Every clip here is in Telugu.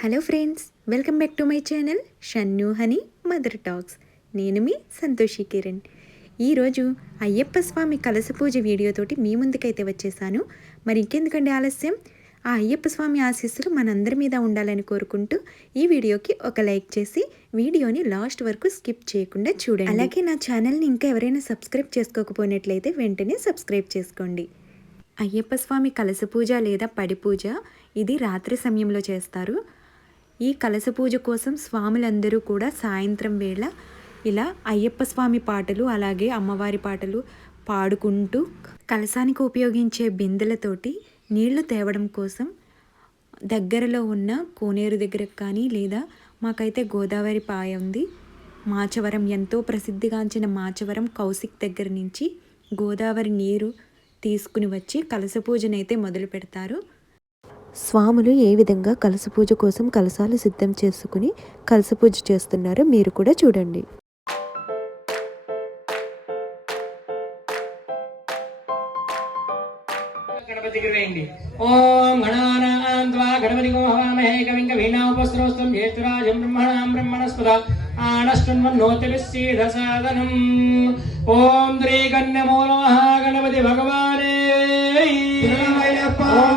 Hello friends welcome back to my channel Shannu honey mother talks నేను మీ సంతోషి కిరణ్. ఈరోజు అయ్యప్ప స్వామి కలస పూజ వీడియోతోటి మీ ముందుకైతే వచ్చేసాను. మరి ఇంకెందుకండి ఆలస్యం? ఆ అయ్యప్ప స్వామి ఆశీస్సులు మనందరి మీద ఉండాలని కోరుకుంటూ ఈ వీడియోకి ఒక లైక్ చేసి వీడియోని లాస్ట్ వరకు స్కిప్ చేయకుండా చూడండి. అలాగే నా ఛానల్ని ఇంకా ఎవరైనా సబ్స్క్రైబ్ చేసుకోకపోయినట్లయితే వెంటనే సబ్స్క్రైబ్ చేసుకోండి. అయ్యప్ప స్వామి కలస పూజ లేదా పడి పూజ ఇది రాత్రి సమయంలో చేస్తారు. ఈ కలశ పూజ కోసం స్వాములందరూ కూడా సాయంత్రం వేళ ఇలా అయ్యప్ప స్వామి పాటలు అలాగే అమ్మవారి పాటలు పాడుకుంటూ కలసానికి ఉపయోగించే బిందెలతోటి నీళ్ళు తేవడం కోసం దగ్గరలో ఉన్న కోనేరు దగ్గర కానీ లేదా మాకైతే గోదావరి పాయ ఉంది. మాచవరం ఎంతో ప్రసిద్ధిగాంచిన మాచవరం కౌశిక్ దగ్గర నుంచి గోదావరి నీరు తీసుకుని వచ్చి కలస పూజనైతే మొదలు పెడతారు స్వాములు ఏ విధంగా కలస పూజ కోసం కలసాలు సిద్ధం చేసుకుని కలస పూజ చేస్తున్నారో మీరు కూడా చూడండి. గణపతికి ఓం గణానాం త్వా గణపతి హవామహే కవిం కవీనాపస్రోస్తం జ్యేష్ఠరాజం బ్రహ్మణాం బ్రహ్మణస్పద ఆనష్టన్మన్నోతిభిస్సీద సాదనం ఓం శ్రీ కన్యమూల మహాగణపతి భగవానే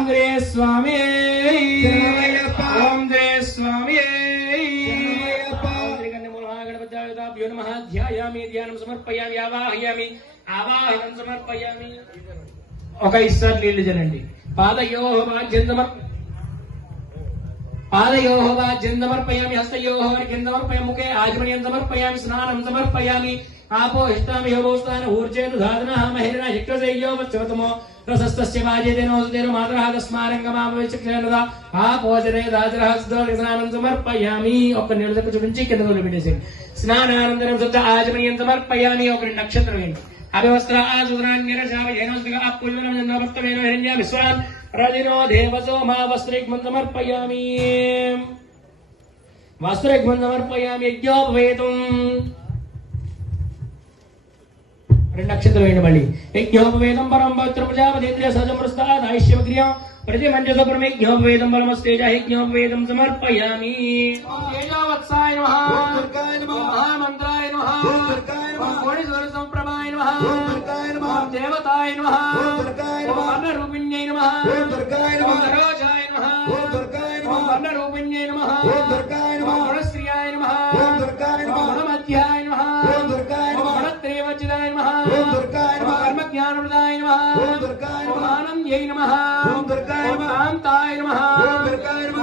శ్రీ స్వామి. ఓం శ్రీ స్వామి. శ్రీ కన్యమూల మహాగణపతి దేవతాభ్యో నమః ధ్యాయామి ధ్యానం సమర్పయామి ఆవాహయామి. ఆవాహనం సమర్పయామి. ఒక ఇస్తారు నీళ్ళు జనండి. పాదయోహ వాద్యం సమర్పయామి హస్తయోహ వర్గ్యం సమర్పయామి ముఖే ఆజమనీయం సమర్పయామి స్నానం సమర్పయామి. ఆపో ఇష్టామి యోగోస్తాన ఊర్జేతు ధాదన మహిళన హిక్టసేయో వచ్చవతమో రసస్తస్య వాజేదేనో సుదేనో మాతరః తస్మారంగమాపవిచక్షణద ఆపోజనే స్నానం సమర్పయామి. ఒక నీళ్ళ దగ్గర చూపించి కింద వదిలిపెట్టేసేయండి స్నానానంతరం శుద్ధ ఆజమనీయం సమర్పయామి. ఒక నక్షత్రం వేయండి అభివస్త్ర హిరణ్య విశ్వాన్ రజినో దేవసో మా సమర్పయామి. సమర్పయామి యజ్ఞోపవేతం. రెండు నక్షత్రం వేయండి మళ్ళీ యజ్ఞోపవేదం పరం పవిత్ర ప్రజాపతేంద్రియ సజమృస్తాద్ ఐశ్వర్యం ప్రతి మంచస ప్రమేజ్ఞోపవేదం పరమస్తేజ యజ్ఞోపవేదం సమర్పయామి. తేజవత్సాయ నమః. మహామంత్రాయ నమః. కోణీశ్వర సంప్రమాయ నమః. దేవతాయ నమః. వర్ణరూపిణ్యై నమః. సరోజాయ నమః. వర్ణరూపిణ్యై నమః. గుణశ్రియాయ నమః ఆనంద్యై నమః కాంతాయ నమః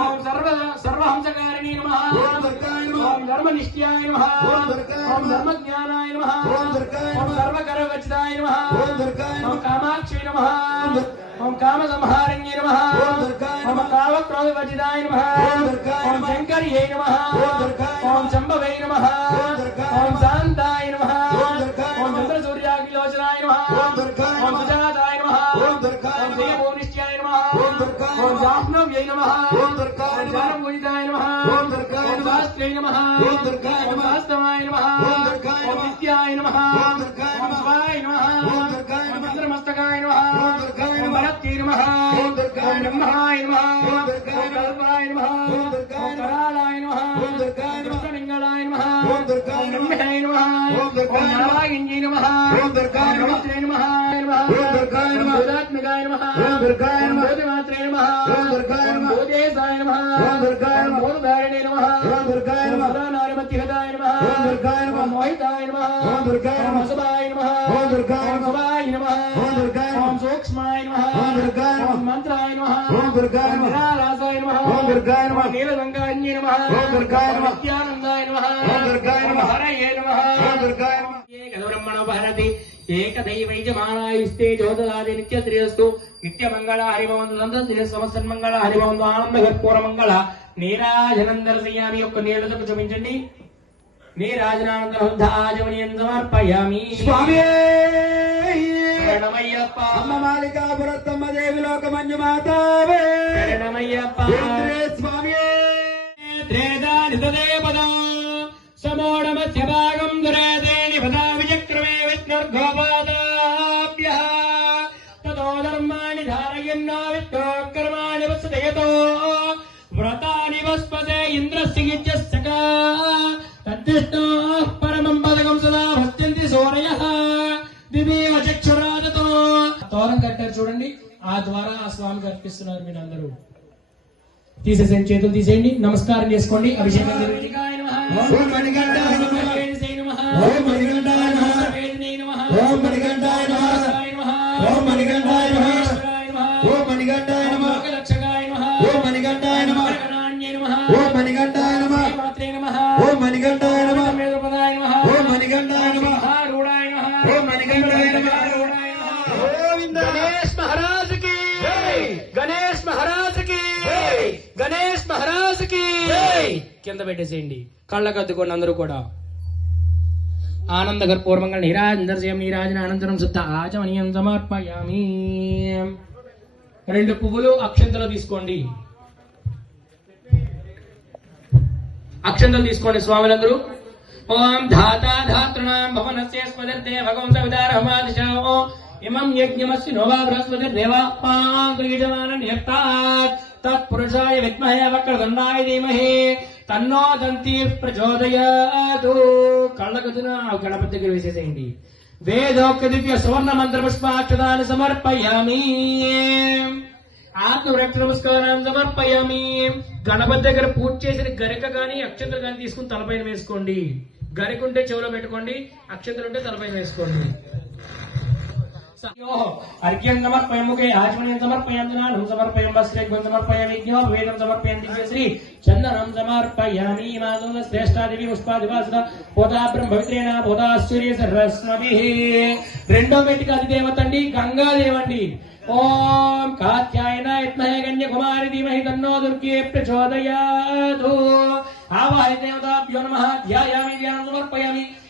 ఓం సర్వ సర్వహంసకారిణి నమః ఓం ధర్మనిష్ఠ్యాయ నమః ఓం ధర్మజ్ఞానాయ నమః ఓం సర్వకరవచిదాయ నమః ఓం కామాక్షి నమః ఓం కామసంహారిణ్యై నమః ఓం కామక్రోధవచిదాయ నమః ఓం శంకర్యై నమః ఓం శంభవై నమః ఓం శాంతాయ నమః ஓம் துர்காய நம ஹஸ்தமாய நம ஓம் துர்காய நம நித்யாய நம ஓம் துர்காய நம சிவாய நம ஓம் துர்காய நம சந்திரமஸ்தகாய நம ஓம் துர்காய நம பரத்யே நம ஓம் துர்காய நம பிரம்மாய நம ஓம் துர்காய நம கல்பாய நம ஓம் துர்காய நம கராளாய நம ஓம் துர்காய நம నమః ఓం కల్పాయ నమః ఓం కరాళాయ నమః ఓం కృష్ణలింగళాయ నమః ఓం బ్రహ్మాయ నమః ఓం నారాయణ్యై నమః ఓం పవిత్రే నమః ఓం బోధాత్మికాయ నమః ఓం బోధిమాత్రే నమః ఓం బోధేశాయ నమః ఓం బోధధారిణే నమః ఓం సదానారమత్యహదాయ నమః ఓం మోహితాయ నమః ఓం వసుభాయ నమః ఓం శుభాయ నమః ఓం సూక్ష్మాయ నమః. ఓం మంత్రాయ నమః. ఓం నిరాలాసాయ నమః. ఓం నీలగంగాన్యే నమః. ఓం నిత్యానందాయ నమః. హరయే నమః. ఏకదబ్రహ్మణ భారతి ఏకదైవైజమానాయుస్తే జ్యోతదాది నిత్య శ్రేయస్సు నిత్య మంగళ హరిభవంతు హరిభవంతు ఆనంద కర్పూర మంగళ నీరాజనం దర్శయామి యొక్క నీళ్ళతో చూపించండి నీరాజనానంద శుద్ధ ఆజమనీయం సమర్పయామి. స్వామి శరణమయ్యప్ప అమ్మ మాలికాపురత్తమ్మ దేవి లోకమంజు మాతావే. శరణమయ్యప్ప స్వామియే. త్రేదానితదేవదా సమోడమస్య భాగం దురేదేని పదా విచక్రమే విష్ణుర్గోపాదాభ్య. తదో ధర్మాణి ధారయన్నో విష్ణోకర్మాణి వసతయతో వ్రతాని వస్పదే ఇంద్రస్య గిజ్యస్య కా చూడండి. ఆ ద్వారా ఆ స్వామికి అర్పిస్తున్నారు మీరందరూ. తీసేసేయండి చేతులు తీసేయండి. నమస్కారం చేసుకోండి. అభిషేకం జరుగుతుంది. పెట్టేసేయండి. కళ్ళకు అద్దుకోండి అందరూ కూడా. ఆనందగర్ పూర్వంగా నీరాజందర్శయం నీరాజన అనంతరం శుద్ధ ఆచమనీయం సమర్పయామి. రెండు పువ్వులు అక్షంతలు తీసుకోండి. అక్షంతలు తీసుకోండి స్వాములందరూ. ఓం ధాతా ధాతృణాం భవనస్య స్వదర్తే భగవంత సవిదారహమాదిశాఓ ఇమం యజ్ఞమస్య నోవా బృహస్పతి దేవాపాం క్రీడమానం నియక్తాత్ తత్పురుషాయ విద్మహే వక్రదండాయ ధీమహే. తన్నో దంతి ప్రచోదయాతు కళ్ళకదున గణపతి దగ్గర వేసేసేయండి. వేదోక్త దివ్య సువర్ణ మంత్ర పుష్పాక్షదాన్ని సమర్పయామి ఆత్మరక్త నమస్కారం సమర్పయామి. గణపతి దగ్గర పూర్తి చేసిన గరిక గాని అక్షంతలు కానీ తీసుకుని తలపైన వేసుకోండి. గరిక ఉంటే చెవిలో పెట్టుకోండి అక్షంతలు ఉంటే తలపైన వేసుకోండి. అర్ఘ్యం సమర్పయముఖే ఆచమనీయం సమర్పయామి నానం సమర్పయం వస్త్రేగ్వం సమర్పయామి యజ్ఞో వేదం సమర్పయంతి శ్రీ చందనం సమర్పయామి మాధవ శ్రేష్ఠాదేవి పుష్పాదివాసన పోతా బ్రహ్మ పవిత్రేణ పోతా సూర్య సరస్మభి రెండో మెట్టికి అధిదేవత అండి గంగాదేవండి ఓం కాత్యాయన యత్మహే గణ్య కుమారి ధీమహి తన్నో దుర్గే ప్రచోదయాదు ఆవాహి దేవతాభ్యో నమః ధ్యాయామి ధ్యానం సమర్పయామి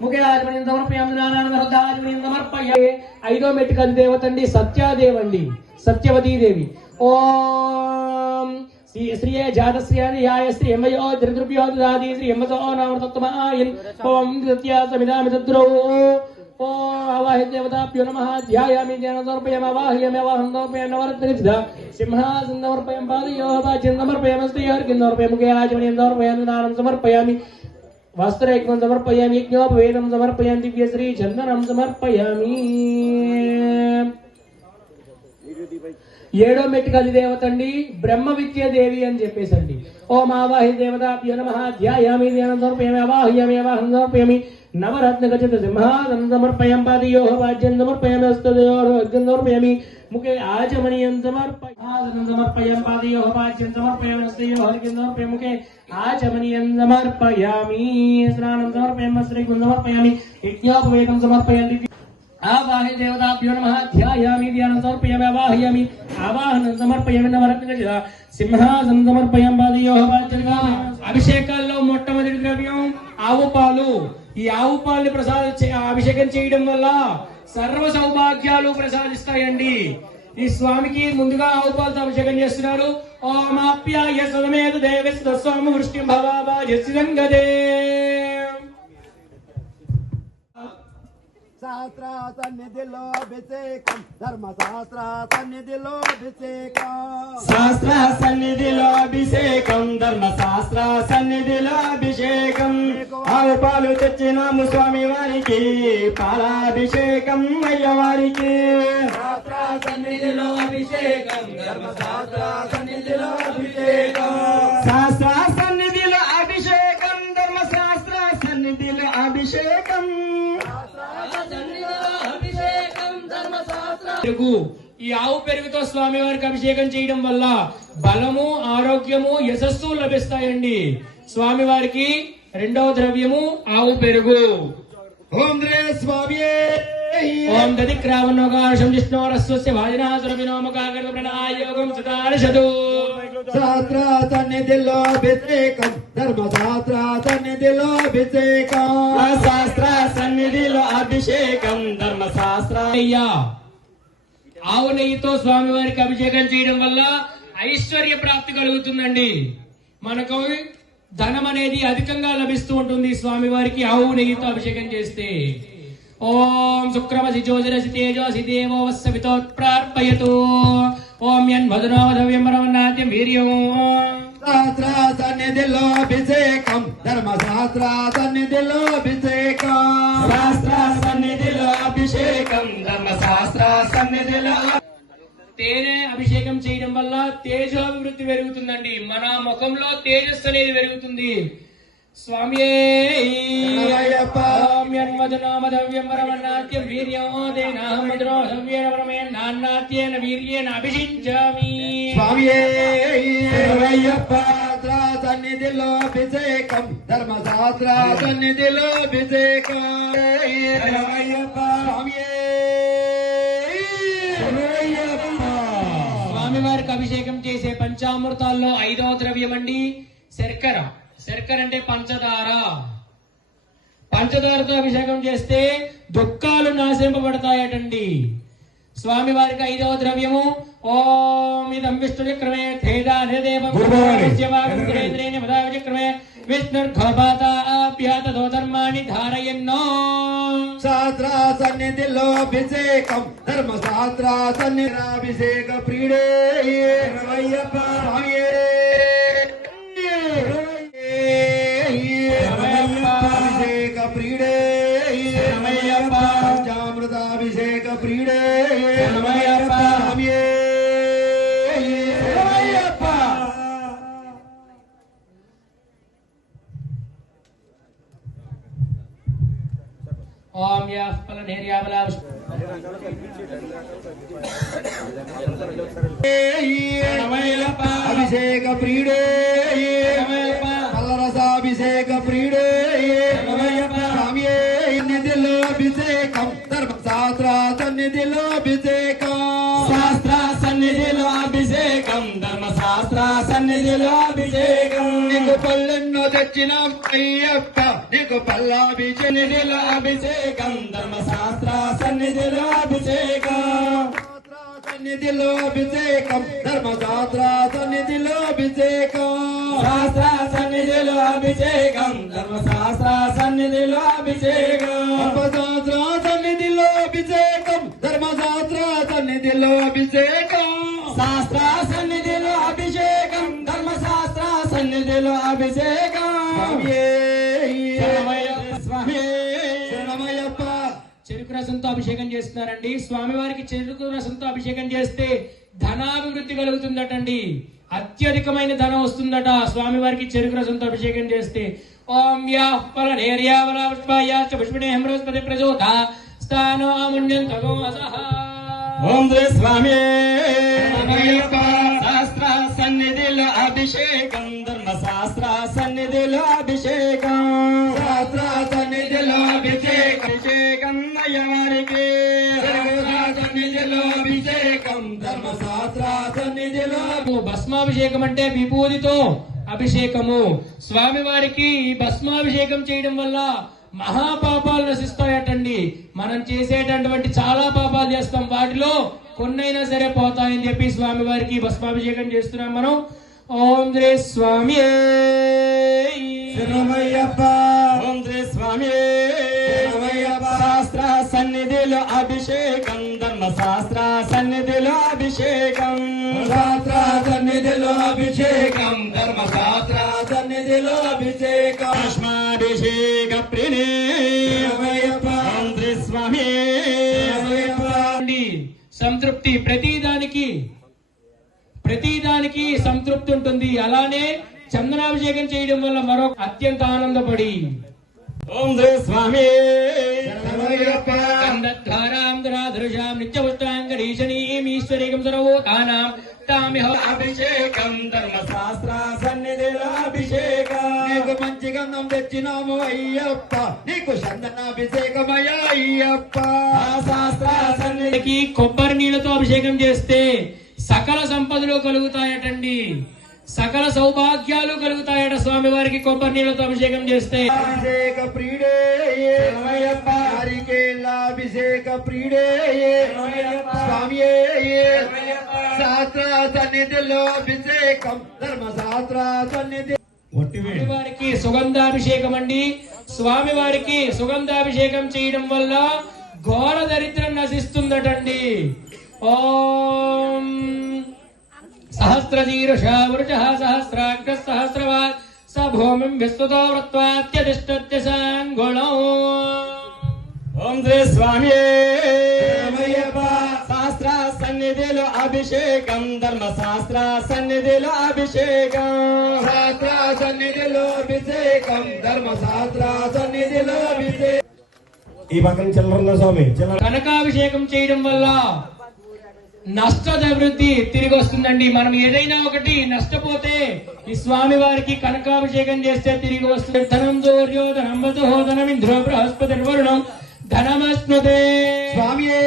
ముఖ్యాజమర్పయ్యే సత్యాదేవండి సత్యవతీదేవి ఓం శ్రీయే జాతశ్రియాని యాయశ్రీ ఎంబయో శ్రీ వస్త్రయజ్ఞం సమర్పయామి యజ్ఞోపవేదం సమర్పయామి దివ్యశ్రీ చందనం సమర్పయామి ఏడో మెట్టుకది అది దేవతండి బ్రహ్మ విద్య దేవి అని చెప్పేసండి. ఓ మావాహి దేవతాభ్యో నమ ధ్యాయామి ధ్యానం సమర్పయామి అవాహయామి అవాహం సమర్పయామి నవరత్న గజత సింహాదం సమర్పయం పాదయో వాజ్యం సమర్పయామి హస్తయోర్వద్యం సమర్పయామి ముఖ్య ఆచమని ఆచమనియమర్పయామిపయామి సమర్పయామి ఆవాహి ధ్యాయామి ధ్యానం సమర్పయామి అవాహయామి ఆవాహనం సమర్పయామి నవరత్న సింహాసనం సమర్పయం బాధ అభిషేకాల్లో మొట్టమొదటి ద్రవ్యం ఆవు పాలు ఈ ఆవు పాల్ని ప్రసాద అభిషేకం చేయడం వల్ల సర్వ సౌభాగ్యాలు ప్రసాదిస్తాయండి. ఈ స్వామికి ముందుగా ఆవు అభిషేకం చేస్తున్నారు. ఓమాప్యాయ సదమేద దేవస్వ స్వామి వృష్టి భవాభా జసిదంగదే శాస్త్ర సన్నిధిలో అభిషేకం. ధర్మశాస్త్ర సన్నిధిలో అభిషేకం. శాస్త్ర సన్నిధిలో అభిషేకం. ధర్మ శాస్త్ర సన్నిధిలో అభిషేకం. ఆవు పాలు తెచ్చినాము స్వామి వారికి. పాలాభిషేకం అయ్యవారికి. శాస్త్ర సన్నిధిలో అభిషేకం. ధర్మశాస్త్ర సన్నిధిలో అభిషేకం. శాస్త్ర సన్నిధిలో అభిషేకం. ధర్మ శాస్త్ర సన్నిధిలో అభిషేకం. పెరుగు ఈ ఆవు పెరుగుతో స్వామి వారికి అభిషేకం చేయడం వల్ల బలము ఆరోగ్యము యశస్సు లభిస్తాయండి. స్వామివారికి రెండవ ద్రవ్యము ఆవు పెరుగు. ఓం రే శాస్త్ర సన్నిధిలో అభిషేకం ధర్మశాస్త్రయ్యా ఆవు నెయ్యితో స్వామివారికి అభిషేకం చేయడం వల్ల ఐశ్వర్య ప్రాప్తి కలుగుతుందండి. మనకు ధనం అనేది అధికంగా లభిస్తూ ఉంటుంది స్వామివారికి ఆవు నెయ్యితో అభిషేకం చేస్తే. ఓం శుక్రమసి జ్యోతిరసి తేజోసి దేవో వత్సవితోత్ప్రార్పయతు ఓం యన్మధునోధవ్యం పరమనాట్యం వీర్యం శాస్త్ర సన్నిధిలో అభిషేకం ధర్మశాస్త్ర సన్నిధిలో అభిషేకం శాస్త్ర తేనె అభిషేకం చేయడం వల్ల తేజాభివృద్ధి పెరుగుతుందండి. మన ముఖంలో తేజస్సు అనేది పెరుగుతుంది. స్వామి శరణమయ్యప్ప. నామధవ్యం పరమన్నాట్యం వీర్యోదేనామధురోధవ్యేన వీర్యేణ అభిషించామి. సన్నిధిలో అభిషేకం. ధర్మశాస్త్ర సన్నిధిలో అభిషేకం. స్వామియే. స్వామివారికి అభిషేకం చేసే పంచామృతాల్లో ఐదవ ద్రవ్యం అండి శర్కర. శర్కర అంటే పంచదార. పంచదారతో అభిషేకం చేస్తే దుఃఖాలు నాశింపబడతాయటండి. స్వామి వారికి ఐదవ ద్రవ్యము. ఓం ఇదం విష్ణు చక్రమే చక్రమే విష్ణుర్ఘోపాతాభ్యాతో ధర్మాణి ధారయన్నో శాస్త్ర సన్నిధిలో అభిషేకం ధర్మశాస్త్ర యాః ఫలనేర్యావలా శరణమయ్యప్ప. అభిషేక ప్రియుడే. కలరసాభిషేక ప్రియుడే. స్వామియే సన్నిధిలో అభిషేకం ధర్మశాస్త్ర సన్నిధిలో అభిషేకం అభిషేకం నీకు పల్లెన్నో తెచ్చినాం అయ్యప్ప. నీకు పల్లాభిషేకం. సన్నిధిలో అభిషేకం ధర్మశాస్త్ర సన్నిధిలో అభిషేకం సన్నిధిలో అభిషేకం ధర్మశాస్త్ర సన్నిధిలో అభిషేకం శాస్త్ర సన్నిధిలో అభిషేకం ధర్మశాస్త్ర సన్నిధిలో అభిషేకం ధర్మశాస్త్ర సన్నిధిలో అభిషేకం ధర్మశాస్త్ర సన్నిధిలో అభిషేకం శాస్త్ర సన్నిధిలో అభిషేకం సన్నిధిలో అభిషేకం. చెరుకు రసంతో అభిషేకం చేస్తున్నారండి. స్వామివారికి చెరుకు రసంతో అభిషేకం చేస్తే ధనాభివృద్ధి కలుగుతుందటండి. అత్యధికమైన ధనం వస్తుందట స్వామివారికి చెరుకు రసంతో అభిషేకం చేస్తే. ఓం యా ఫలనేర్యావలా పుష్పాయాశ్చ పుష్పిణే హమ్రస్పతి ప్రచోదా. స్థానో అముణ్యం తగో అసహ. ఓం శ్రీ స్వామి. శాస్త్ర సన్నిధిలో అభిషేకం. భస్మాభిషేకం అంటే విభూతితో అభిషేకము. స్వామివారికి ఈ భస్మాభిషేకం చేయడం వల్ల మహాపాపాలు నశిస్తాయటండి. మనం చేసేటటువంటి చాలా పాపాలు చేస్తాం. వాటిలో కొన్నైనా సరే పోతాయని చెప్పి స్వామివారికి భస్మాభిషేకం చేస్తున్నాం మనం. ఓం శ్రీ స్వామి ఓం శ్రీ స్వామి. శాస్త్ర సన్నిధిలో అభిషేకం. సన్నిధిలో అభిషేకం శాస్త్ర సన్నిధిలో అభిషేకం ధర్మశాస్త్ర సన్నిధిలో అభిషేకం. భస్మాభిషేక ప్రిణే. సంతృప్తి. ప్రతిదానికి ప్రతిదానికి సంతృప్తి ఉంటుంది. అలానే చందనాభిషేకం చేయడం వల్ల మరొక అత్యంత ఆనందపడి. ఓం శ్రీ స్వామి నిత్యపుష్టాంగరీషణీం ఈశ్వరీకం సర్వోతానాం తామిహ అభిషేకం ధర్మశాస్త్ర సన్నిధిలో అభిషేకం నీకు మంచి గంధం తెచ్చినాము అయ్యప్ప. నీకు చందనాభిషేకమయ్యా అయ్యప్ప. శాస్త్ర సన్నిధి కి కొబ్బరి నీళ్ళతో అభిషేకం చేస్తే సకల సంపదలు కలుగుతాయటండి. సకల సౌభాగ్యాలు కలుగుతాయట స్వామి వారికి కొబ్బరి నీళ్ళతో అభిషేకం చేస్తే. అభిషేక ప్రియుడే నారికేళ్ళాభిషేక ప్రియుడే స్వామియే శాస్త్ర సన్నిధిలో అభిషేకం. ధర్మశాస్త్ర సన్నిధి. స్వామి వారికి సుగంధాభిషేకం అండి. స్వామి వారికి సుగంధాభిషేకం చేయడం వల్ల ఘోర దరిద్రం నశిస్తుందటండి. ఓం. सहस्रशीर्षावृष सहस्राग्र सहस्रवाद स भूमि विस्तुत व्रत्वात्यतिष्ठत्य सांगुण ओम श्री स्वामी శాస్త్ర సన్నిధిలో అభిషేకం ధర్మ శాస్త్ర సన్నిధిలో అభిషేకం. శాస్త్ర సన్నిధిలో అభిషేకం ధర్మ శాస్త్ర సన్నిధిలో అభిషేకం. ఈ పక్కన చిల్లరుందా స్వామి? కనకాభిషేకం చేయడం వల్ల నష్టదభివృద్ధి తిరిగి వస్తుందండి మనం ఏదైనా ఒకటి నష్టపోతే ఈ స్వామి వారికి కనకాభిషేకం చేస్తే తిరిగి వస్తుంది. ధనం జోర్యో ధనం వధో ఇంద్రో బృహస్పతి వరుణం ధనమస్మతే స్వామియే!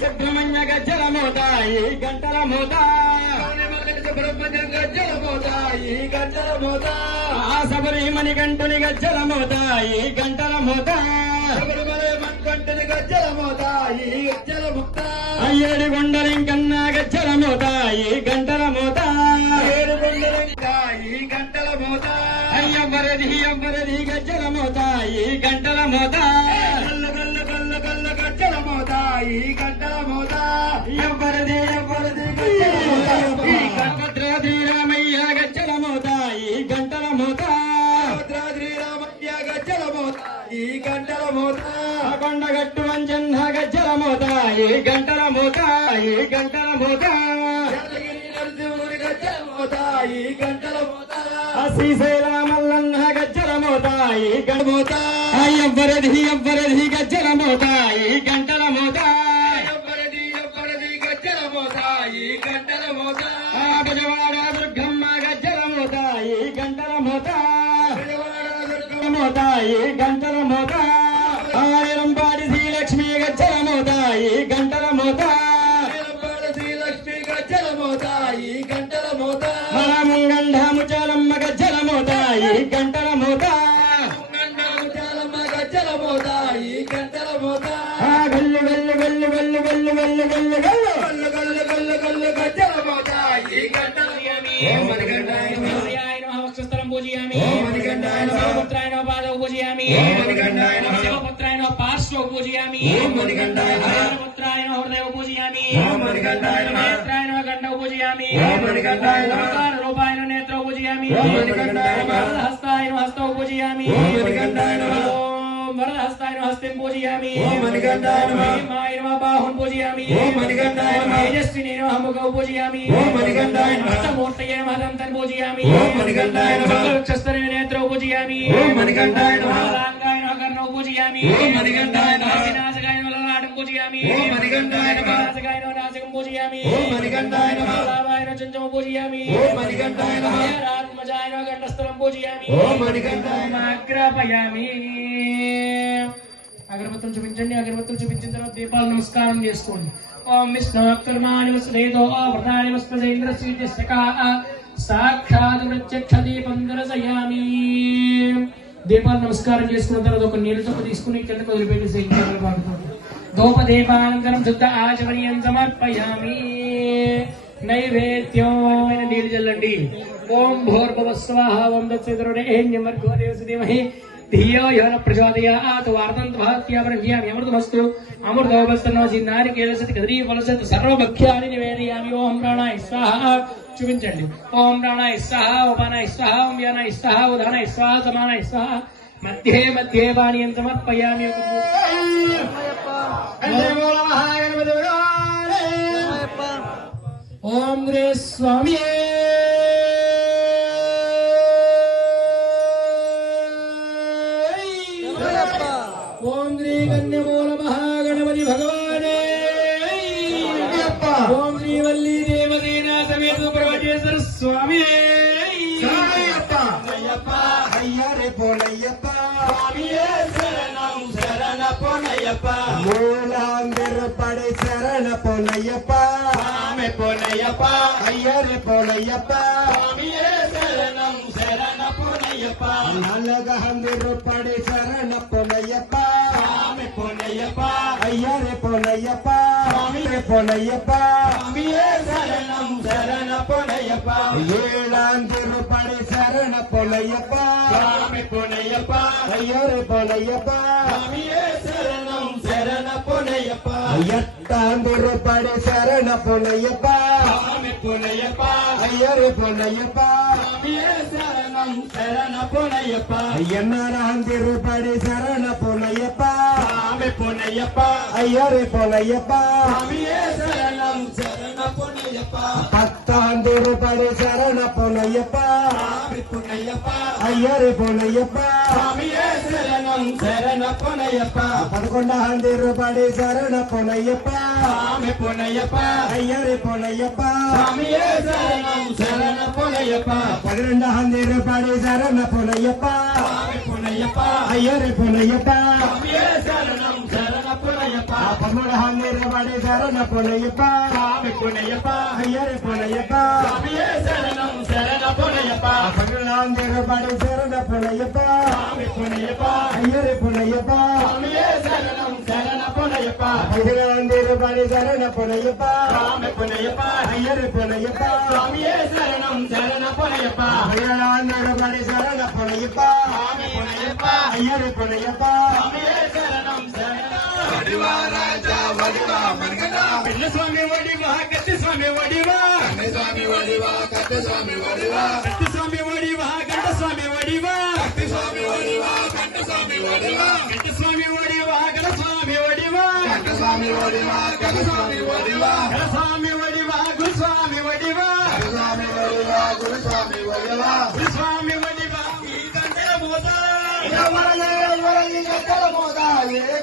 శబ్దమన్య గజ్జల గంటల మోతా గజ్జల మోతాయి శబరిమణి గంటని గజ్జల మోతాయి గంటల మోతా గంటని గజ్జల మోతాయి గజ్జల మోతా గజ్జల మోతాయి గంటల మోతా ఏడు గొండలింకాయి గంటల మోతా అయ్యమ్మరది అమ్మరది గజ్జల మోతాయి గంటల మోతా కల్ల కల్ల మోత ఈ గంటల మోత ఎవ్వరది ఎవ్వరది ఈ రామయ్య గజ్జల మోత ఈ గంటల మోత రామయ్య గజ్జల మోత ఈ గంటల మోత. కొండగట్టు అంజన్న గజ్జల మోత ఈ గంటల మోత ఈ గంటల మోత గజ్జల మోత ఈ గంటల మోత శ్రీశైల మల్లన్న గజ్జల मोदाई गणमोदाई अम्बरधी अम्बरधी गज्जल मोदाई गंटल मोता अम्बरधी अम्बरधी गज्जल मोदाई गंटल मोदाई। बजवाड़ा दुर्गम गज्जल मोदाई श्री लक्ष्मी गज्जल मोदाई गंटल मोदाई। श्री लक्ष्मी गज्जल రూపాయ నేత్రౌ పూజయామి హస్తాయ హస్తౌ పూజయామి వరదహస్తాయ హస్తిం పూజయామి మాయ నమ బాహుం పూజయామి తేజస్వి నేను హముఖౌ పూజయామి అష్టమూర్తయ మహదంతం పూజయామి చక్రవృక్షస్తరే నేత్రౌ పూజయామి మణికంఠాయ నమ లాంగాయ నమ కర్ణౌ పూజయామి మణికంఠాయ నమ పూజయామి ఓం మణికంఠాయ నమః. నాసికాయ నమః నాసికం పూజయామి ఓం మణికంఠాయ నమః. లాభాయ నమః చంచమ పూజయామి ఓం మణికంఠాయ నమః. రాత్మజాయ నమః గండస్థలం పూజయామి ఓం మణికంఠాయ నమః. ఆగ్రాపయామి అగరబత్తులు చూపించండి అగరబత్తులు చూపించిన తర్వాత దీపాలు నమస్కారం చేసుకోండి ఓం విష్ణుకర్మాణి వసుదేదో వ్రతాని వస్పసేంద్ర శ్రీజస్యకా సాక్షాత్ ప్రత్యక్ష దీపం దర్శయామి దీపాలు నమస్కారం చేసుకున్న తర్వాత ఒక నీళ్ళు చొక్క తీసుకుని కిందకు వదిలిపెట్టేసి ఇంకెవరు పాడుకోండి ధూపదీపానంతరం శుద్ధ ఆచమనీయం సమర్పయామి. నైవేద్యం. నీళ్ళు చల్లండి. ఓం భోర్భవ స్వాహ ఓం దత్సవితురుడేణ్యమర్గో ధియో యోన ప్రచోదయాత్ వార్తంత భాత్యాపరజ్యామి అమృతమస్తు. అమృతోపస్తనోసి నారికేలసతి కదరీ వలసతి. సర్వభక్ష్యాని నివేదయామి. ఓం ప్రాణాయ స్వాహ. చూపించండి. ఓం ప్రాణాయ స్వాహ. ఉపానాయ స్వాహ. ఓం వ్యానాయ స్వాహ. ఉదానాయ స్వాహ. సమానాయ స్వాహ. మధ్యే మధ్యే పానీయం సమర్పయామి ఒక ఓం రే స్వామి புனையப்பா ஐயரு புனையப்பா சுவாமியே சரணம் சரண புனையப்பா. அழகந்திருப்படி சரண புனையப்பா. சுவாமி புனையப்பா. ஐயரு புனையப்பா சுவாமி புனையப்பா சுவாமியே சரணம் சரண புனையப்பா. ஏழாந்திருப்படி சரண புனையப்பா. சுவாமி புனையப்பா. ஐயரு புனையப்பா சுவாமியே சரணம் சரண பொனையப்பா ஐயத்தாம்பூர் படி சரண பொனையப்பா சாமி பொனையப்பா ஐயர் பொனையப்பா சரணம் சரண பொனையப்பா ஐயன்னாராந்திரு படி சரண பொனையப்பா சாமி பொனையப்பா ஐயர் பொனையப்பா சாமியே சரணம் சரண பொனையப்பா பத்தாந்தூர் படி சரண பொனையப்பா சாமி பொனையப்பா ஐயர் பொனையப்பா சாமியே అయ్యరే పోలయ్యప్ప స్వామియే శరణం శరణ పొనయ్యప్ప పదకొండాందిరు పడి శరణ పోలయ్యప్ప స్వామి పొనయ్యప్ప అయ్యరే పోలయ్యప్ప స్వామియే శరణం శరణ పొనయ్యప్ప పన్నెండాందిరు పడి శరణ పోలయ్యప్ప స్వామి పొనయ్యప్ప అయ్యరే పోలయ్యప్ప స్వామియే శరణం శరణ பொன்னையப்பா பொன்முடஹல்லிரு மடிதரன பொன்னையப்பா சாமி பொன்னையப்பா ஐயரு பொன்னையப்பா சாமியே சரணம் சரண பொன்னையப்பா பொன்னுடாந்திரு படி சரண பொன்னையப்பா சாமி பொன்னையப்பா ஐயரு பொன்னையப்பா சாமியே சரணம் சரண பொன்னையப்பா பொன்னுடாந்திரு படி சரண பொன்னையப்பா சாமி பொன்னையப்பா ஐயரு பொன்னையப்பா சாமியே சரணம் சரண பொன்னையப்பா பொன்னுடாந்திரு படி சரண பொன்னையப்பா சாமி பொன்னையப்பா ஐயரு பொன்னையப்பா சாமியே சரணம் சரண శరణ పిల్ల స్వామి వడివా గట్టి స్వామి వడివా స్వామి వడివా కత్త స్వామి వడివా గట్టి స్వామి వడివా గంట స్వామి వడివా స్వామి వడివా కంట స్వామి వడివా గట్టి స్వామి వడివా గణ స్వామి వడివా కంట స్వామి వడివా కథ స్వామి వడివా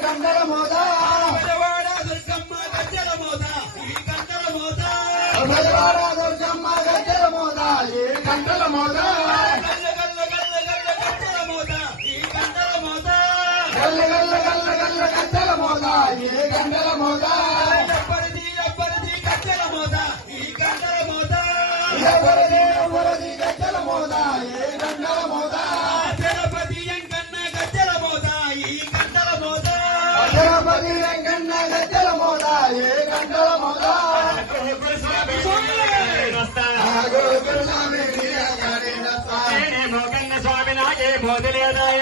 గంటల దుర్గమ్మ మోత ఈ గంటల మోత భజవాడ దుర్గమ్మ గంటల మోద ఏ గంటల మోద గల్ల గల్ల గల్ల గల్ల గంటల మోత ఈ గంటల మోత గల్ల గల్ల గల్ల గల్ల గంటల మోద ఏ గంటల మోద ఎప్పటిది ఎప్పటిది గంటల మోత ఈ గంటల మోత గంటల గంటల గంటల మోద ఏ గంటల మోద గురు స్వామి వస్తా ఆగో గురుస్వామి ప్రియకారి నస్తా. నేనే మోగన్న స్వామి నాకే మోదలేదాయ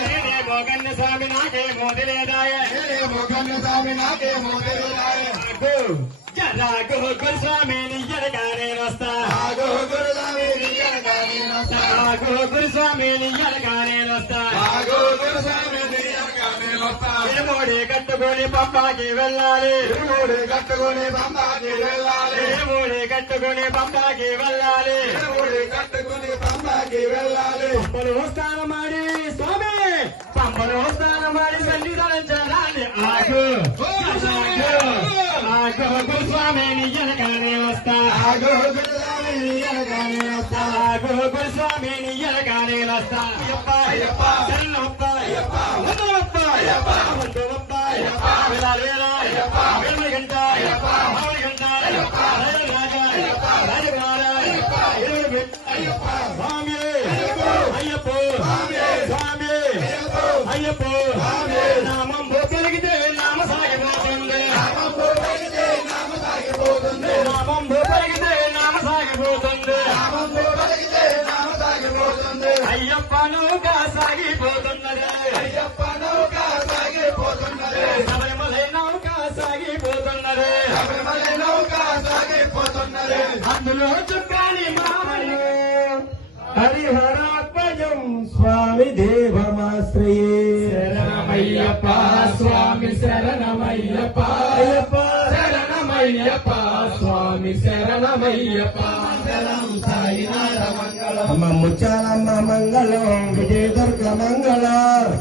నేనే మోగన్న స్వామి నాకే మోదలేదాయ ఏ మొగన్న స్వామి నాకే మోదలేదాయ. జరాగు గురు స్వామి నియ్యడగానే వస్తా ఆగో గురుస్వామి ప్రియకారి నస్తా. జరాగు గురు స్వామి నియ్యడగానే వస్తా ఆగో గురుస్వామి ప్రియకారి నస్తా. ఇరుమూడి కట్టుకొని పంపాకి వెళ్ళాలి. తిరుమూడి కట్టుకొని పంబాకి వెళ్ళాలి. ఇరుమూడి కట్టుకొని పంపాకి వెళ్ళాలి. తిరుమూడి కట్టుకొని పంబాకి వెళ్ళాలి. పంపలు వస్తాన స్వామి పంపలు వస్తాన మాడి సన్నిధానం చేయాలి ఆగు ఆగు ఆగు వస్తా ఆగో గురుస్వామి వస్తా అయ్యప్ప అయ్యప్ప. అందులో చుక్కాని మామలు హరిహరాత్మజం స్వామి దేవమాశ్రయే. శరణమయ్యప్ప స్వామి శరణమయ్యప్ప. అయ్యప్ప. శరణమయ్యప్ప స్వామి శరణమయ్యప్ప. అమ్మ ముచ్చాలమ్మ మంగళం విజయ దుర్గ మంగళం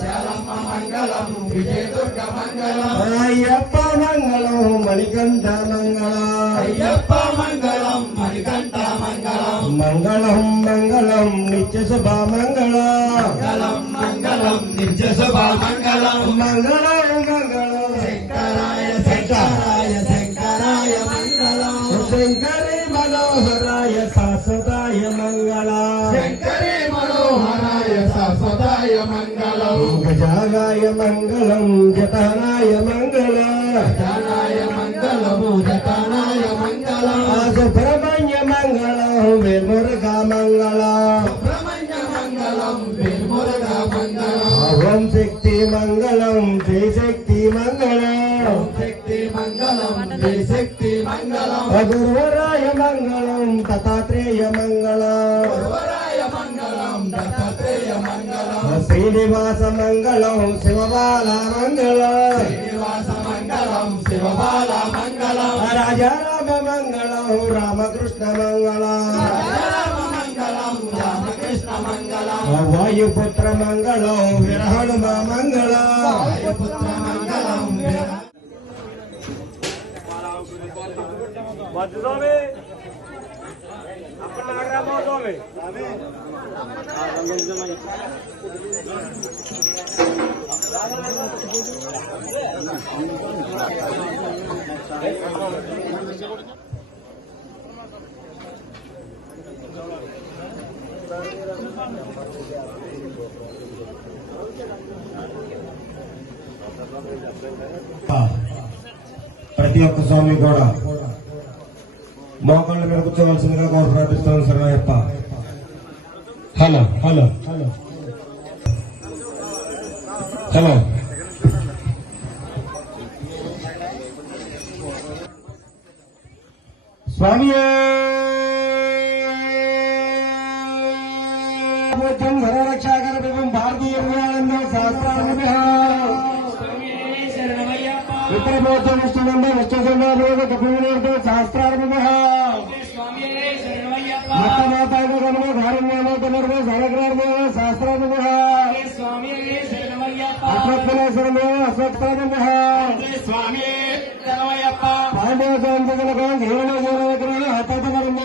విజయదుర్గ మంగళం. అయ్యప్ప మంగళం మణికంఠ మంగళం. అయ్యప్ప మంగళం. మంగళం మంగళం నిత్య శుభ మంగళం. మంగళం మంగళం నిత్య శుభ మంగళం. మంగళం మంగళం. శంకరాయ శంకరాయ శంకరాయ మంగళం. శంకరి మనోహరాయ శాశ్వతాయ మంగళం. శంకరే మనోహరాయ శాశ్వతాయ మంగళం. గజానాయ మంగళం జటానాయ మంగళం. జనాయ మంగళము మంగళం జై శక్తి మంగళం శక్తి మంగళం జై శక్తి మంగళం గురువరాయ మంగళం దత్తాత్రేయ మంగళం. వరాయ మంగళం దత్తాత్రేయ మంగళం. శ్రీనివాస మంగళం శివబాల మంగళం. శ్రీనివాస మంగళం శివబాల మంగళం. రాజారామ మంగళం రామకృష్ణ మంగళం రామ మంగళం. రామకృష్ణ మంగళం. వాయుపుత్ర మంగళం విరహణుమ మంగళం. పుత్ర మంగళం ప్రతి ఒక్క స్వామి కూడా మోకాళ్ళ మీద కూర్చోవలసిందిగా కోరు ప్రార్థిస్తాను శరణయ్యప్ప హలో హలో హలో హలో స్వామి విప్రబోధ విష్ణునంద విష్ణుసంధాన కపిలేంద్ర శాస్త్రారంభ మతమాతాగమ ధారణ్యామోదనర్వ సరగ్రామ శాస్త్రారంభ అశ్వత్థనేశ్వరమ అశ్వత్థారంభ పాండవ సాంతకలక జీవన జీవనకరణ హతతకరణ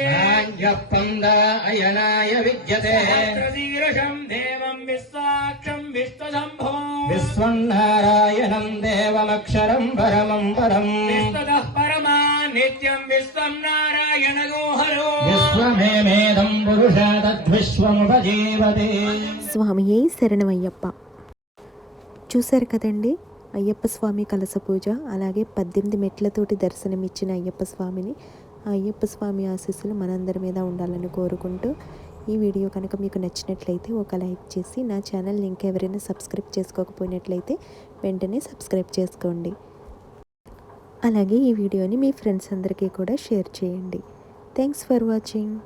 శాస్త్రారంభ అయనాయ విద్యతే. సహస్రశీర్షం దేవం విశ్వాక్షం విశ్వశంభో. విశ్వన్నారాయణం దేవమక్షరం పరమం పరం. విశ్వతః పరమా నిత్యం విశ్వం నారాయణ గోహరో. విశ్వమేమేదం పురుష తద్విశ్వముపజీవతే. స్వామియే శరణమయ్యప్ప. చూశారు కదండి? అయ్యప్ప స్వామి కలస పూజ అలాగే పద్దెనిమిది మెట్లతోటి దర్శనమిచ్చిన అయ్యప్ప స్వామిని. అయ్యప్ప స్వామి ఆశీస్సులు మనందరి మీద ఉండాలని కోరుకుంటూ ఈ వీడియో కనుక మీకు నచ్చినట్లయితే ఒక లైక్ చేసి నా ఛానల్ని ఇంకెవరైనా సబ్స్క్రైబ్ చేసుకోకపోయినట్లయితే వెంటనే సబ్స్క్రైబ్ చేసుకోండి. అలాగే ఈ వీడియోని మీ ఫ్రెండ్స్ అందరికీ కూడా షేర్ చేయండి. Thanks for watching.